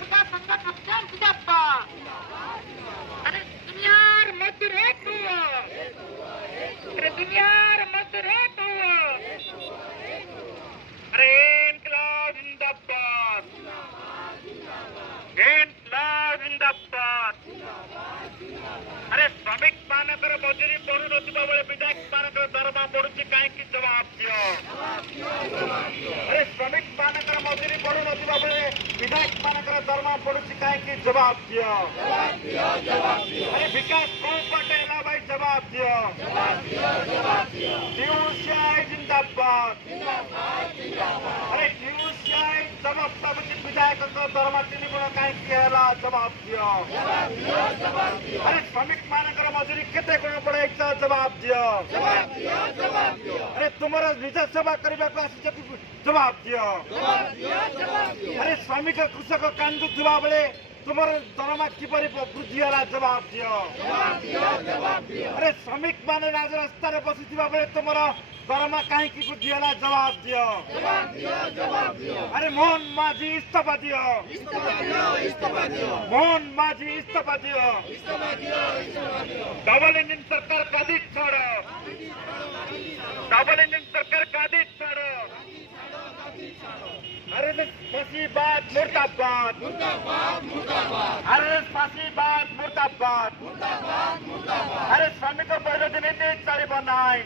विकास संघ कप्तान जिंदाबाद। अरे दुनियार मजदूर एक हुआ, अरे दुनियार मजदूर एक हुआ, अरे इनकलाब जिंदाबाद, इनकलाब जिंदाबाद। अरे श्रमिक मानकर मजूरी पड़ू नथिबा बेले विधायक मानकर दरमा पड़ुछि काहेकि जवाब दियो। अरे श्रमिक मानकर मजूरी पड़ू नथिबा बेले विधायक मानकर दरमा पड़ुछि काहेकि जवाब दियो। अरे विकास को पटेला भाई जवाब दियो। टीयूसीआई जिंदाबाद। अरे टीयूसीआई जवाब तबति विधायक को दरमा 3 गुण काहेकि होला जवाब दियो। अरे श्रमिक मानकर मजूरी केते गुण पड़े जवाब दियो। अरे तुमर निज सेवा करने को आसी जवाब दियो। अरे श्रमिक कृषक कांदुवा बेले तुमर दरमा किपरि वृद्धि होला जवाब दियो। अरे श्रमिक माने राजरास्ता रे बसिथिबा बेले तुमर दरमा काहेकि वृद्धि होला जवाब दियो। अरे मोहन माझी इस्तीफा दियो। मोहन माझी इस्तीफा दियो। डबल इंजन सरकार कधी छोड़ो। डबल इंजन सरकार कधी छोड़ो। अरे फांसीवाद मुर्दाबाद। अरे फांसीवाद मुर्दाबाद। अरे श्रमिक विरोधी नीति चलिब नहीं।